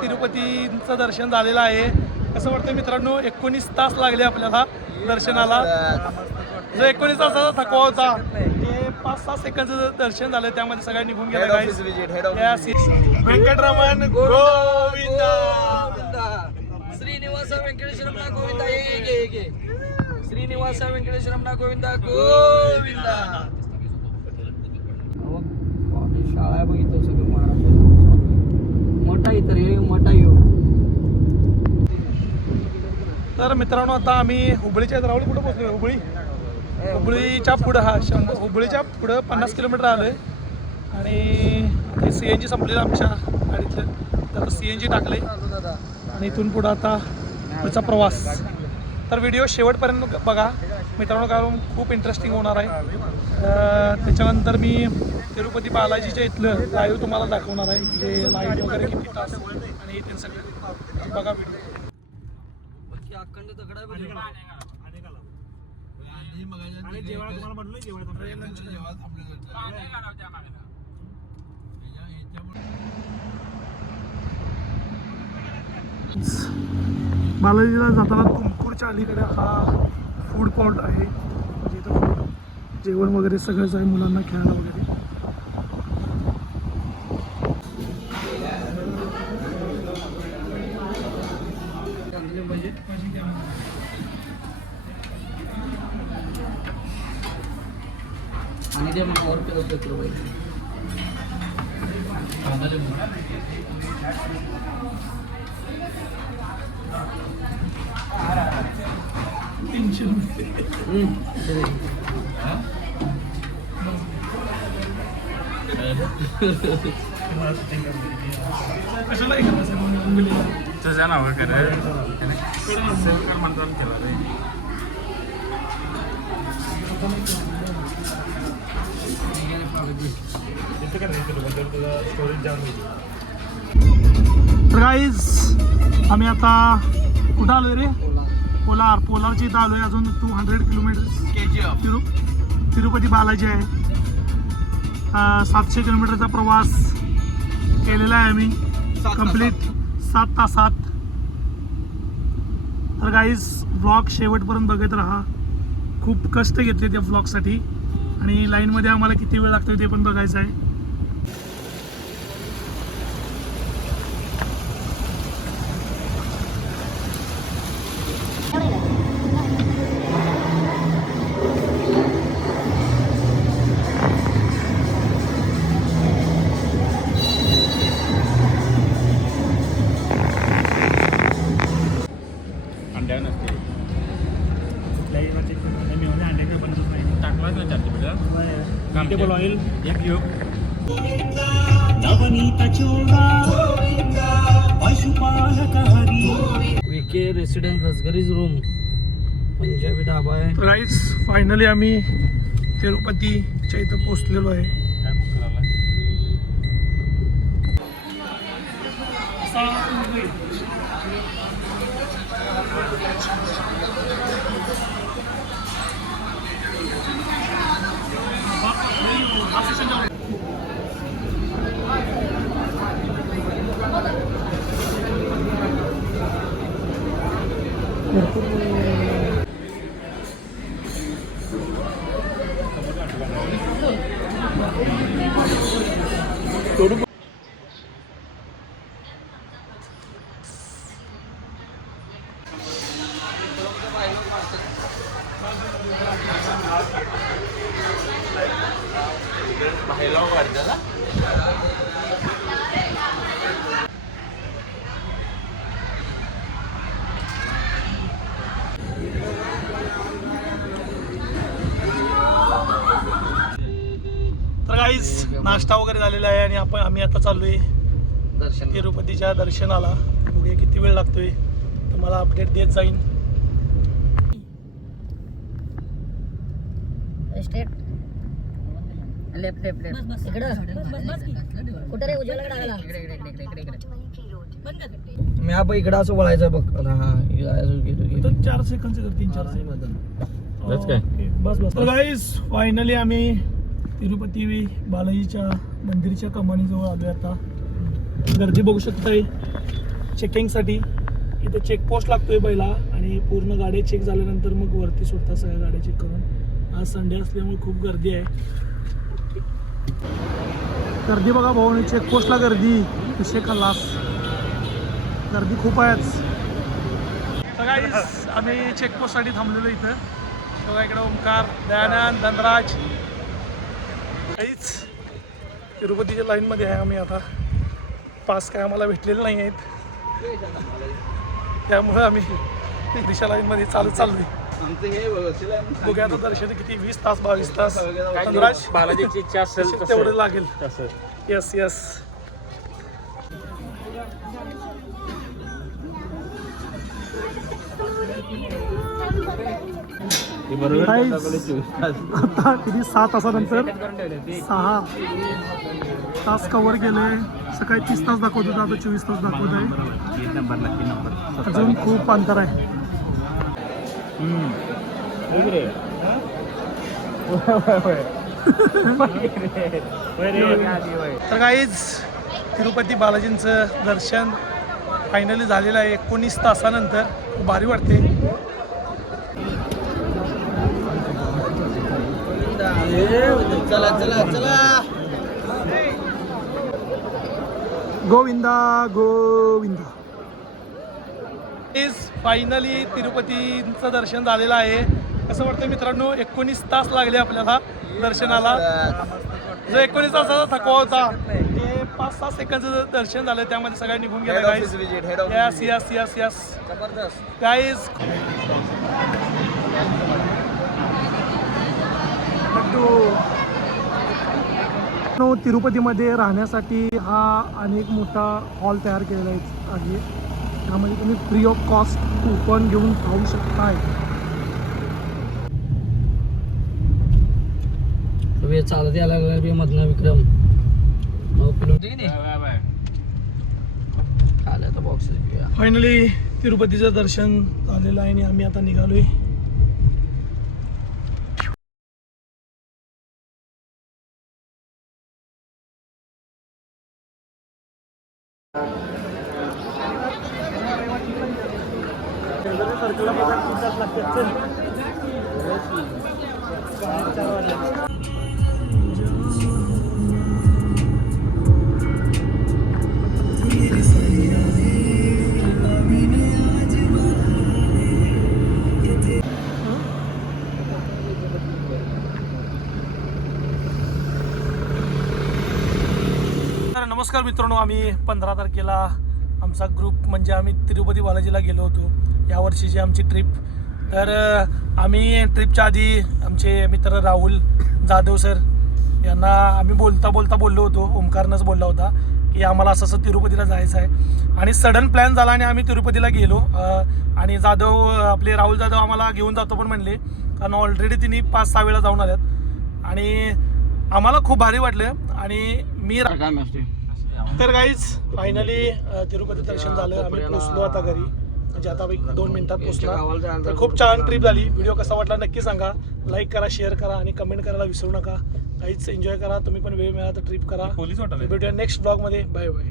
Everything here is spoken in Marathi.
तिरुपतीचं दर्शन झालेलं आहे. कसं वाटतं मित्रांनो, 19 तास लागले आपल्याला दर्शनाला. जो 19 तासाचा थकवा होता ते 5-6 सेकंदचं दर्शन झालं, त्यामध्ये सगळ्या निघून गेला. व्यंकटरमण गोविंदा, श्रीनिवास व्यंकटेश्वरमणा गोविंदा, श्रीनिवास व्यंकटेश्वरमणा गोविंदा गोविंदा. शाळा बघितलं सगळं महाराष्ट्र मोठा इतर हे मोठा येऊ. तर मित्रांनो, आता आम्ही हुबळीच्या राहुल कुठं पोहोचलो? हुबळीच्या पुढं हुबळीच्या पुढं 50 किलोमीटर आलो आहे आणि CNG संपलेलं आमच्या गाडीतलं. तर CNG टाकले आणि इथून पुढं आता पुढचा प्रवास. तर व्हिडिओ शेवटपर्यंत बघा मित्रांनो, कारण खूप इंटरेस्टिंग होणार आहे. त्याच्यानंतर मी तिरुपती बालाजीच्या इथलं लाईव्ह तुम्हाला दाखवणार आहे, जे लाईव्ह वगैरे किती तास आणि ते सगळं बघा व्हिडिओ. बालाजीला जाताना तुमकूरच्या अलीकडे हा फूड पॉइंट आहे, म्हणजे इथं फूड जेवण वगैरे सगळंच आहे मुलांना खेळायला वगैरे. आणि ते मग और रुपये कशाला तुझ्या नाव तर गाईज, आम्ही आता कुठं आलोय रे? पोलारची इथं आलोय. अजून 200 किलोमीटर तिरुपती बालाजी आहे. 700 किलोमीटरचा प्रवास केलेला आहे आम्ही कंप्लीट 7 तासात. तर गाईज, ब्लॉग शेवटपर्यंत बघत राहा. खूप कष्ट घेतले त्या ब्लॉगसाठी आणि लाईनमध्ये आम्हाला किती वेळ लागतो ते पण बघायचं आहे. ऑइल विके resident luxuries room Punjabi dhaba आहे. राईस फायनली आम्ही तिरुपतीच्या इथं पोहोचलेलो आहे. नाश्ता वगैरे झालेला आहे आणि आम्ही आता चाललोय तिरुपतीच्या दर्शनाला. बघूया किती वेळ लागतोय, तुम्हाला अपडेट देत जाईन. स्ट्रेट लेफ्ट इकडं कुठे रे? उजव्याला डाव्याला? मी आपण इकडं असं वळायचं बघ. हा 4 सेकंद 3-4 सेकंद बस. तर गाईस, फायनली आम्ही तिरुपती बालाजीच्या मंदिरच्या कमानीजवळ आलोय आता. गर्दी बघू शकताय चेकिंगसाठी. इथे चेकपोस्ट लागतोय पहिला आणि पूर्ण गाड्या चेक झाल्यानंतर मग वरती सोडतात सगळ्या गाड्या चेक करून. आज संडे असल्यामुळे खूप गर्दी आहे. गर्दी बघा भाऊ, चेकपोस्टला गर्दी विषय खल्लास, गर्दी खूप आहेच. तर गाईस आम्ही चेकपोस्टसाठी थांबलेलो इथं. बघा इकडे ओमकार, दयानंद, धनराज. काहीच तिरुपतीच्या लाईनमध्ये आहे आम्ही आता. पास काय आम्हाला भेटलेले नाही आहेत, त्यामुळे आम्ही दिशा लाईनमध्ये चाललोय. बघूया आता दर्शन किती, 20 तास 22 तास. धनराज बालाजीची इच्छा असेल तेवढं लागेल. Yes yes. आता किती 6 तासानंतर 6 तास कव्हर केले. सकाळी 30 तास दाखवत होता, आता 24 तास दाखवत आहे. अजून खूप अंतर आहे. तर काहीच तिरुपती बालाजींचं दर्शन फायनली झालेलं आहे 19 तासानंतर. खूप भारी वाटते. चला चला चला. गोविंदा गोविंदा. इज फायनली तिरुपतीचं दर्शन झालेलं आहे. कसं वाटतं मित्रांनो, 19 तास लागले आपल्याला दर्शनाला. जो 19 तासाचा थकवा होता ते 5-6 सेकंदचं दर्शन झालं, त्यामध्ये सगळ्या निघून गेलं. Guys yes yes yes yes guys. तिरुपतीमध्ये राहण्यासाठी हा अनेक मोठा हॉल तयार केलेला आहे. त्यामध्ये तुम्ही फ्री ऑफ कॉस्ट कुपन घेऊन राहू शकताय. चालत यायला लागला मधनं विक्रम. फायनली तिरुपतीचं दर्शन झालेलं आहे आणि आम्ही आता निघालोय. तर नमस्कार मित्रांनो, आम्ही 15 तारखेला आमचा ग्रुप म्हणजे आम्ही तिरुपती बालाजीला गेलो होतो. यावर्षीची आमची ट्रिप. तर आम्ही ट्रिपच्या आधी आमचे मित्र राहुल जाधव सर यांना आम्ही बोलता बोललो होतो. ओमकारनंच बोलला होता की आम्हाला असं तिरुपतीला जायचं आहे आणि सडन प्लॅन झाला आणि आम्ही तिरुपतीला गेलो. आणि जाधव आपले राहुल जाधव आम्हाला घेऊन जातो पण म्हणले, कारण ऑलरेडी तिने 5-6 वेळा जाऊन आल्यात आणि आम्हाला खूप भारी वाटलं. आणि मी तर गाईज फायनली तिरुपती दर्शन झालं. आम्ही पोचलो आता घरी, म्हणजे आता 2 मिनिटात पोचला. तर खूप छान ट्रिप झाली. व्हिडिओ कसा वाटला नक्की सांगा. लाईक करा, शेअर करा आणि कमेंट करायला विसरू नका. काहीच एन्जॉय करा. तुम्ही पण वेळ मिळाला तर ट्रिप करा. भेटूया नेक्स्ट ब्लॉगमध्ये. Bye bye.